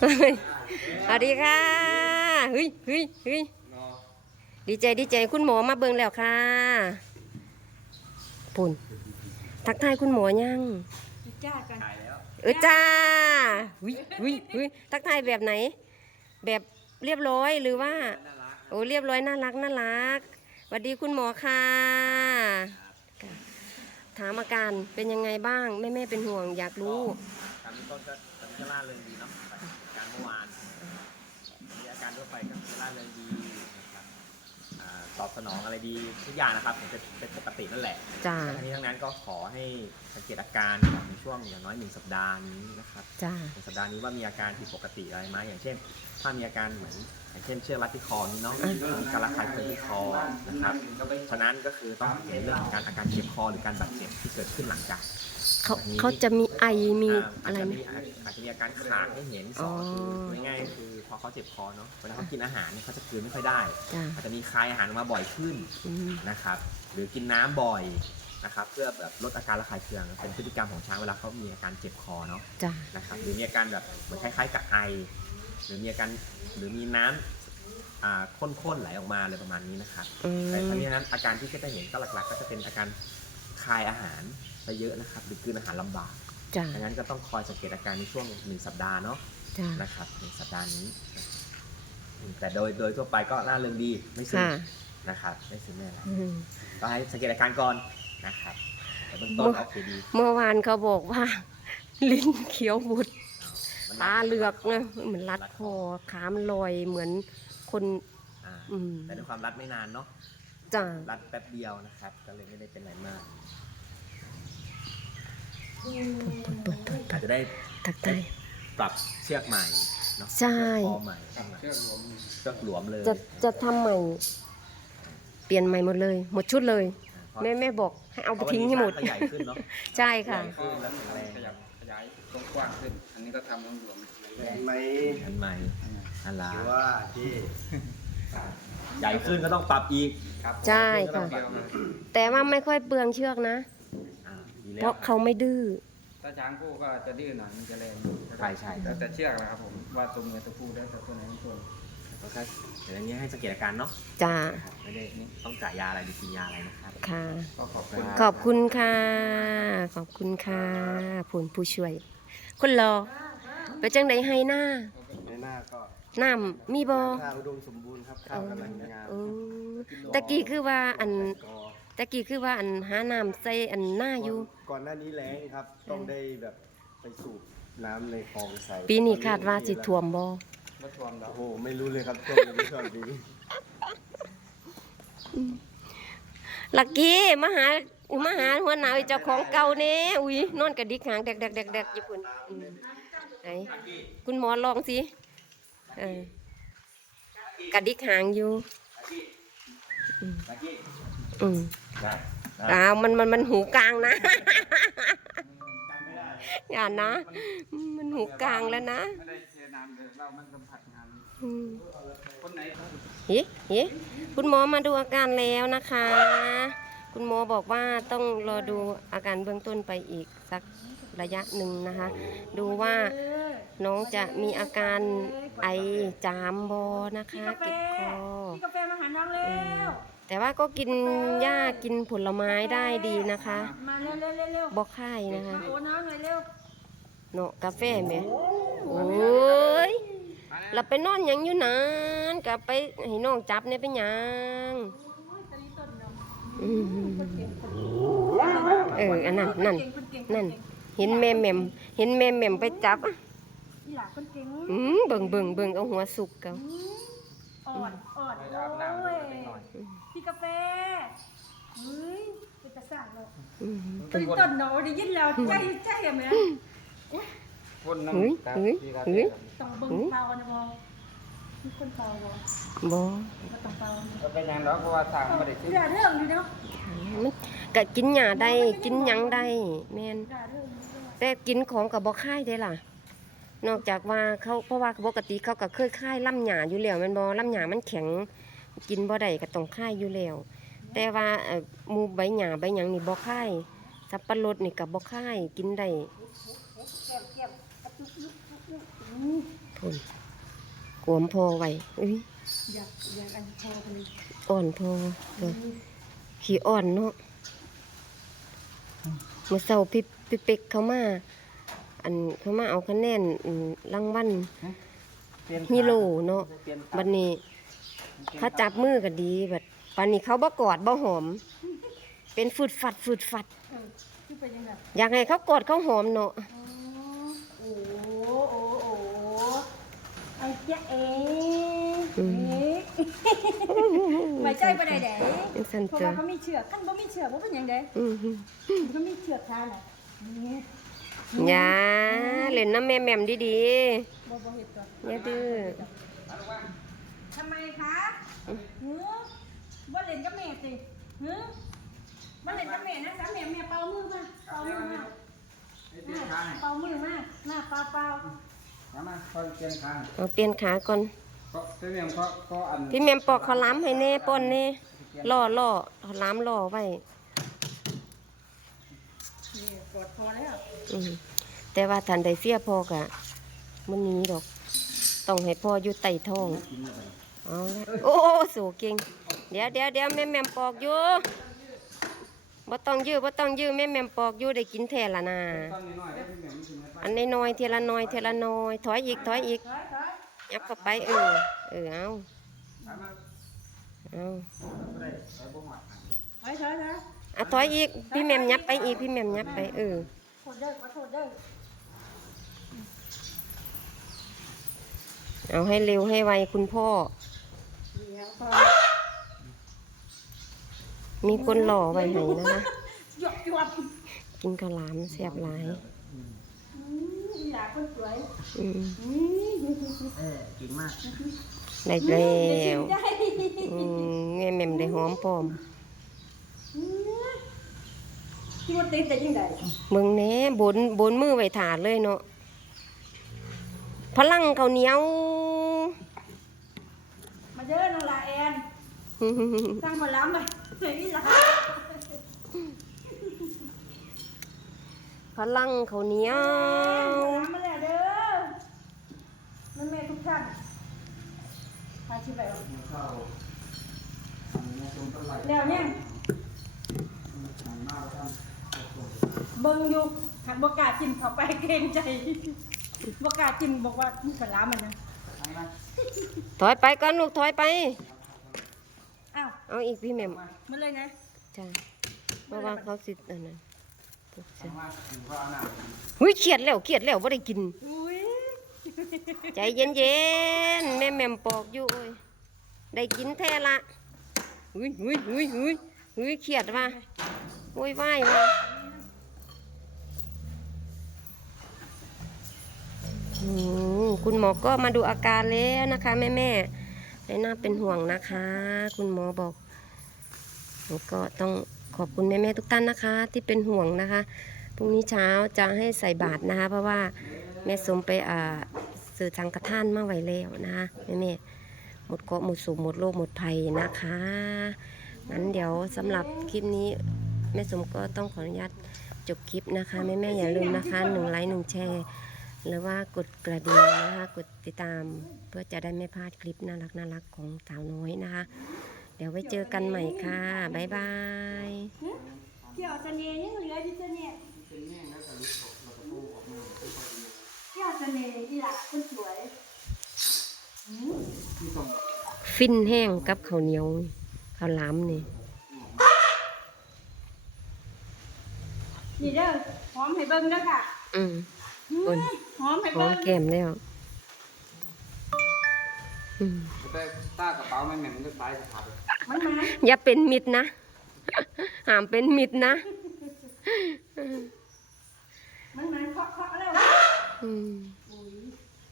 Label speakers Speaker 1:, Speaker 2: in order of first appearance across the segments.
Speaker 1: เฮ้ยสวัสดีค่ะเฮ้ยเฮ้ยเฮ้ยดีใจดีใจคุณหมอมาเบิ่งแล้วค่ะปุ่นทักทายคุณหมอยัง
Speaker 2: จ้ากัน
Speaker 1: เออจ้าวิวิวิทักทายแบบไหน แบบเรียบร้อยหรือว่า โอ้เรียบร้อยน่ารักน่ารักสวัสดีคุณหมอค่ะค่ะถามอาการเป็นยังไงบ้างแม่แม่ๆเป็นห่วงอยากรู้
Speaker 3: ตอนนี้ต้นก็ตอนนี้ก็ล่าเริงดีเนาะจากการเมื่อวานมีอาการทั่ว ไปก็คือล่าเริงดีนะครับอ่าตอบสนองอะไรดีทุกอย่างนะครับเป็นเป็นปกตินั่นแหละ
Speaker 1: จ้า
Speaker 3: ทั้งนี้ทั้งนั้นก็ขอให้สังเกตอาการก่อนในช่วงอย่างน้อยหนึ่งสัปดาห์นี้นะครับ
Speaker 1: จ้า
Speaker 3: หนึ่งสัปดาห์นี้ว่ามีอาการผิดปกติอะไรไหมอย่างเช่น ถ้ามีอาการเหมือนอย่างเช่นเชือกรัดที่คอนี่เนาะมีการระคายเคืองที่คอนะครับฉะนั้นก็คือต้องเห็นเรื่องของการอาการเจ็บคอหรือการบาดเจ็บที่เกิดขึ้นหลังจาก
Speaker 1: เขาเขาจะมีไอมี
Speaker 3: อา
Speaker 1: อะไร
Speaker 3: จจะ
Speaker 1: ไหม
Speaker 3: มีอาจจะมีอาการขางให้เห็นสอง
Speaker 1: อ๋อ
Speaker 3: คือง่ายๆคือพอเขาเจ็บคอเนาะเวลาเขากินอาหารเนี่ยเขาจะกลืนไม่ค่อยได้
Speaker 1: จ้า
Speaker 3: อาจจะมีคายอาหารออกมาบ่อยขึ้น
Speaker 1: อืม
Speaker 3: นะครับ หรือกินน้ำบ่อยนะครับ เพื่อแบบลดอาการระคายเคืองเป็นพฤติกรรมของช้างเวลาเขามีอาการเจ็บคอเนาะ
Speaker 1: จ้า
Speaker 3: นะครับหรือมีอาการแบบเหมือนคล้ายๆกับไอ หรือมีอาการหรือมีน้ำอ่าข้นๆไหลออกมาอะไรประมาณนี้นะครับ
Speaker 1: อืม
Speaker 3: แต่ทั้งนี้นั้นอาการที่ก็จะเห็นก็หลักๆ ก็จะเป็นอาการคายอาหาร ไปเยอะนะครับ หรือกลืนอาหารลำบาก
Speaker 1: จ้า
Speaker 3: ดังนั้นก็ต้องคอยสังเกตอาการในช่วงหนึ่งสัปดาห์เนาะ
Speaker 1: จ้า
Speaker 3: นะครับหนึ่งสัปดาห์นี้นะครับอืมแต่โดยโดยทั่วไปก็น่าเริงดีไม่ซึม
Speaker 1: ค่ะ
Speaker 3: นะครับไม่ซึมไม่อะไร
Speaker 1: อืม
Speaker 3: ก็ให้สังเกตอาการก่อนนะครับแต่เบื้องต้น
Speaker 1: เมื่อ
Speaker 3: โอเคดี
Speaker 1: เมื่อวานเขาบอกว่า ลิ้นเขียวบุด
Speaker 3: มัน
Speaker 1: ตาเหลือกนะเหมือนรัดคอขามนลอยเหมือนคน
Speaker 3: อ่า
Speaker 1: อืม
Speaker 3: แต่ด้วยความรัดไม่นานเนาะ
Speaker 1: จ้า
Speaker 3: รัดแป๊บเดียวนะครับ ก็เลยไม่ได้เป็นอะไรมาก อาจจะได้
Speaker 1: ทักทาย
Speaker 3: ปรับเชือกใหม่เนาะ
Speaker 1: ใช่
Speaker 3: คอใหม่เชือกใหม่เชือกหลวมเลย
Speaker 1: จะจะทำใหม่ เปลี่ยนใหม่หมดเลย หมดชุดเลย
Speaker 3: อ่าเพราะ
Speaker 1: แม่แม่บอกให้เอาไป
Speaker 3: เพราะ
Speaker 1: ทิ้งให้หมด
Speaker 3: วันนี้ช้างก็ใหญ่ขึ้นเนาะ
Speaker 1: ใช่ค่ะ
Speaker 3: ใหญ่ขึ้นแล้วแข็งแรง
Speaker 4: ขยับขยายกว้างขึ้น อันนี้ก็ทำรวม
Speaker 5: เห็นไหม
Speaker 3: อันใหม่อันลา
Speaker 5: หรือว่าที่
Speaker 3: ใหญ่ขึ้นก็ต้องปรับอีก
Speaker 4: ๆครับ
Speaker 1: ใช่ค่ะ
Speaker 4: เดียวมา
Speaker 1: แต่ว่าไม่ค่อยเปลืองเชือกนะ
Speaker 3: อ่าดีแล้
Speaker 1: เพ
Speaker 3: ว
Speaker 1: ราะเขาไม่ดื้อ
Speaker 4: ถ้าช้างคู่ก็จะดื้อหน่อยมันจะแรง
Speaker 3: ใช่ใช่
Speaker 4: แล้วแต่เชือกนะครับผมว่าตัวเมียตัวผู้ได้แต่ตัวไหนตัว
Speaker 3: แล้วก็เดี๋ยวอย่างนี้ให้สังเกตอาการเนาะ
Speaker 1: จ้า
Speaker 3: นะครับไม่ได้ต้องจ่ายยาอะไรหรือกินยาอะไรนะครับ
Speaker 1: ค่ะ
Speaker 4: ก็ขอบคุณ
Speaker 1: ขอบคุณค่ะ ขอบคุณค่ะผลผู้ช่วยคนรอไปจังไดให้หน้า
Speaker 5: ในหน้าก็
Speaker 1: น้ำมีบอ
Speaker 5: ข้าวอุดมสมบูรณ์ครับข้าวกำลังงาม
Speaker 1: เออตะกี้คือว่าอัน
Speaker 5: ก็
Speaker 1: ตะกี้คือว่าอันหาน้ำใส่อันหน้าอยู่
Speaker 5: ก่อนหน้านี้แล้งครับ ต้องได้แบบไปสูบน้ำในคลองใส่
Speaker 1: ปีนี้คาดว่าสิท่วมบ่
Speaker 4: วัตถุมดอ
Speaker 5: โอ้
Speaker 4: ก
Speaker 5: โหไม่รู้เลยครับช่วงนี้ช่วงนี้
Speaker 1: ลักกี้มาหามาหาหัวหน้าไอ้เจ้าของเก่าแน่อุ้ยนอนกระดิกหางแดกแดกแดกแดกญี่ปุ่นอืมไหนคุณหมอลองสิเออกระดิกหางอยู่ อืม
Speaker 3: ได้
Speaker 1: อ้าวมันมันมันหูกลางนะ อย่านะ มันหูกลางแล้วนะ
Speaker 4: ไม่ได้เทน้ำเลยเรามันสัมผัสงาน
Speaker 1: อืม
Speaker 4: คนไหน
Speaker 1: เฮ้เฮ้คุณหมอมาดูอาการแล้วนะคะ คุณหมอบอกว่าต้องรอดูอาการเบื้องต้นไปอีกสักระยะหนึ่งนะคะ ดูว่าน้องจะมีอาการไอจามบอนะคะ เก็บคอ
Speaker 2: พี่กาแฟมาหาน้องเร็ว
Speaker 1: แต่ว่าก็กินหญ้ากินผลไม้ได้ดีนะคะ
Speaker 2: มาเร็วเร็วเร็วเร็ว
Speaker 1: บอกไข้นะคะ
Speaker 2: มาโอ้น้องหน่อยเร็ว
Speaker 1: เนาะกาแฟไหมโอ้ยเราไปนอนหยังอยู่นานกลับไปให้น้องจับเนี่ยเป็นหยังอืมเอออันนั้นนั่น
Speaker 2: เก่งคนเก่ง
Speaker 1: นั่นเห็นแม่แหม่มเห็นแม่แหม่มไปจับอะ
Speaker 2: นี่หล่ะคนเก่ง
Speaker 1: อืมเบิ่งเบิ่งเบิ่งเอาหัวสุกเกัน
Speaker 2: อ่อนอ่อน
Speaker 4: ไปอาบน้ำ
Speaker 2: โอ้
Speaker 4: ด้วยยหน่อย
Speaker 2: พี่กาแฟเฮ้ยเป็นตาสั่งเรา
Speaker 1: อืม
Speaker 2: ตื่นต้นเนาะได้ยินแล้วใจใจเห็นไหม
Speaker 4: พ่น
Speaker 1: เฮ้ย
Speaker 4: น้ำตา
Speaker 1: เฮ้ย
Speaker 4: พี่ครับ
Speaker 1: เฮ้ย
Speaker 2: ต้องเบิ่งเปล่านะบอมีคนเปล่าบอ
Speaker 1: บ่
Speaker 2: มาต้องเปล่า
Speaker 4: ก็เป็นอย่างแล้วเพราะว่าทางไม่ได้ขึ้น
Speaker 2: ด่าเรื่องอยู่เนาะ
Speaker 1: มันก็กินหญ้าได้กินหยังได้แม่น
Speaker 2: ด่าเรื่องอยู่เนาะ
Speaker 1: แต่กินของกับบ่ค่ายได้ล่ะ นอกจากว่าเขาเพราะว่าปกติเขาก็เคยค่ายล่ำหยาอยู่แล้วแมันบ่ล่ำหยามันแข็งกินบ่ได้ก็ต้องค่ายอยู่แล้วแต่ว่าเอ่อหมูใบหญ้าใบหยังนี่บ่ค่ายสับปะรดนี่ก็บ่ค่ายกินได้พุ่นกวมพอไว้อุ้ย
Speaker 2: อยากอยากอันพอกันเลย
Speaker 1: อ่อนพอเด้อขี้อ่อนเนาะเมื่อเช้าพี่พี่เป็กเขามา อันเขามาเอาคะแนนอืมรางวัล
Speaker 4: เปลี่ยน
Speaker 1: ฮีโร่เนาะ
Speaker 4: เปลี่ยน
Speaker 1: บัดนี้เขาจับมือกันดีแบบปันนี้เขาบ่กอดบ่หอม เป็นฟืดฟัดฟืดฟัด
Speaker 2: เออคือเป็นยังไง
Speaker 1: อยากให้เขากอดเขาหอมเนาะ
Speaker 2: อ๋อโอ้โอ้โอ้โอ้ไอ้เจ๊เอ๋
Speaker 1: อืม
Speaker 2: เอ๊ะไม่ใจไปไหนเด้
Speaker 1: เป็นสัน
Speaker 2: เพราะ
Speaker 1: เตอ
Speaker 2: ว่าเขามีเชือกขั้นบ่มีเชือกบ่เป็นหยังเด้
Speaker 1: อือหื
Speaker 2: เขามีเชือกทานอะนี่
Speaker 1: ออ ย่าเล่นน้ำแม่แหม่มดี
Speaker 2: บ่บ่เฮ็ดตัว
Speaker 1: ๆอย่าดื้อ
Speaker 2: ทำไมคะเฮ้อบ่เล่นกับแม่สิเฮ้อบ่เล่นกับแม่นะสามแม่แม่เป่ามือมาเป่ามือมา
Speaker 4: เปลี่ยนข้าง
Speaker 2: เป่ามือมาหน้าเป่าเป่า
Speaker 4: เอามาค่อยเปลี่ยนข้าง
Speaker 1: เอาเปลี่ยนขาก่อน
Speaker 4: ก็เพี่เมียมก็ก็อัน
Speaker 1: พี่แหม่มปอกข้าวหล้ำให้แน่ป้อนแน่ล่อล่อข้าวหล้ำล่อไว้
Speaker 2: นี่ปวดคอแล้ว
Speaker 1: อืมแต่ว่าทันได้เฟียพอกะมันนี้ดอก ต้องให้พ่ออยู่ใต้ท้อง เอาละโอ้สูเก่งเดี๋ยวเดี๋ยวเดี๋ยวแม่แหม่มปอกอยู่บ่ต้องยื้อบ่ต้องยื้อแม่แหม่มปอกอยู่ได้กินแท้ละนะ
Speaker 4: ตอนนี้หน่อยได้พี่เมียมมันถึงไหม
Speaker 1: อันน้อยๆเทละน้อยเทละน้อยถอยอีกถอยอีก
Speaker 2: ถอยถอย
Speaker 1: ยับเข้าไปเออเออเอา
Speaker 4: เอามา
Speaker 1: เอา
Speaker 4: บ่ได้เอาบ่หอด
Speaker 2: ถอยถอยถอย
Speaker 1: อะถอยอีก พี่แหม่มยับไปอีก พี่แหม่มยับไป เออ
Speaker 2: ขอโทษเด้อขอโทษเด้อ
Speaker 1: เอาให้เร็วให้ไวคุณพ่อ
Speaker 2: เดี๋ยวพอ
Speaker 1: มีคนหล่อไว้ให้นะคะ
Speaker 2: หยอกหยอก
Speaker 1: กินข้าวหลามแซ่บหลาย
Speaker 2: อืมอีหลาคนสวย
Speaker 1: อืม
Speaker 2: อืม
Speaker 4: เออเก่งมาก
Speaker 1: ได้แล้ว
Speaker 2: ได้
Speaker 1: อืมแม่แหม่มได้หอมพร้อม
Speaker 2: อืม คิดว่าติดแต่ยังไง
Speaker 1: เมืองแหน่บนบนมือไว้ถาดเลยเนาะพลังข้าวเหนียว
Speaker 2: มาเด้อน้องลาแอนสร้างมาล้ำไปเฮ้ยอีหลา
Speaker 1: พลังข้าวเหนียว
Speaker 2: ล้ำมาแล้วเด้อแม่แม่ทุกท่านพาชิไปเอา
Speaker 4: เข้าอันนี้ตรงต้นไหล
Speaker 2: แล้วเนี่ย
Speaker 4: ทางหน้าท่าน
Speaker 2: เบิ่งอยู่หันบกล้าจิ้มเข้าไปเกรงใจบกล้าจิ้มบอกว่ามีขลามันนะ
Speaker 4: ทางนั้น
Speaker 1: ถอยไปก่อนลูกถอยไป
Speaker 2: อ้าว
Speaker 1: เอาอีกพี่แหม่ม
Speaker 2: มาเลยนะ
Speaker 1: จ้าเพราะว่าเขาสิอันนั้น
Speaker 4: ทางมาถึงพ่อหน้า
Speaker 1: หุยเครียดแล้วเครียดแล้วบ่ได้กิน
Speaker 2: อุ้ย
Speaker 1: ใจเย็นๆแม่แหม่มปอกอยู่โอ้ยได้กินแท้ละหุยหุยหุยหุยหุยเครียดว่ะโวยวายว่ะอืม คุณหมอก็มาดูอาการแล้วนะคะแม่แม่ได้น่าเป็นห่วงนะคะ คุณหมอบอกก็ต้องขอบคุณแม่แม่ทุกท่านนะคะ ที่เป็นห่วงนะคะพรุ่งนี้เช้าจะให้ใส่บาตรนะคะ เพราะว่าแม่สมไปอ่าสื่อทางกระท่านมาไว้แล้วนะคะแม่แม่หมดเกาะหมดสูงหมดโรคหมดภัยนะคะงั้นเดี๋ยวสำหรับคลิปนี้แม่สมก็ต้องขออนุญาตจบคลิปนะคะแม่แม่อย่าลืมนะคะหนึ่งไลค์หนึ่งแชร์ หรือว่ากดกระดิ่งนะคะ กดติดตามเพื่อจะได้ไม่พลาดคลิปน่ารักน่ารักของสาวน้อยนะคะ เดี๋ยวไว้เจอกันใหม่ค่ะบ๊ายบาย
Speaker 2: เกี่ยวเสน่ห์ยังเหลืออยู่เสน่ห์เกี่ยวเสน่ห์อีหลาคนสวยอืม
Speaker 4: ที่ส่ง
Speaker 1: ฟินแห้งกับข้าวเหนียวข้าวหลามนี่
Speaker 2: นี่เด้อหอมให้เบิ่งเด้อค่ะ
Speaker 1: อืม
Speaker 2: อืม
Speaker 1: โอ้ย
Speaker 2: หอมให้
Speaker 1: หอ
Speaker 2: เบิ่
Speaker 1: ม
Speaker 2: ง
Speaker 1: แก้มแล้วอืม
Speaker 4: แต่ต้ากระเป๋าไม่เหม็นก็ตายขาด
Speaker 2: มันมา
Speaker 1: อย่าเป็นมิตรนะ ห้ามเป็นมิตรนะ
Speaker 2: มันมาเคาะเคาะแล้ว
Speaker 1: อืม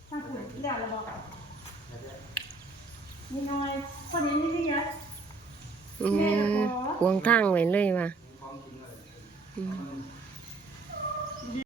Speaker 2: ทางคุณแล้วเราบอกนี่น้อยคนนี้นี่เยอะ
Speaker 1: อืมหวงทางไว้เลยว่ะ อืม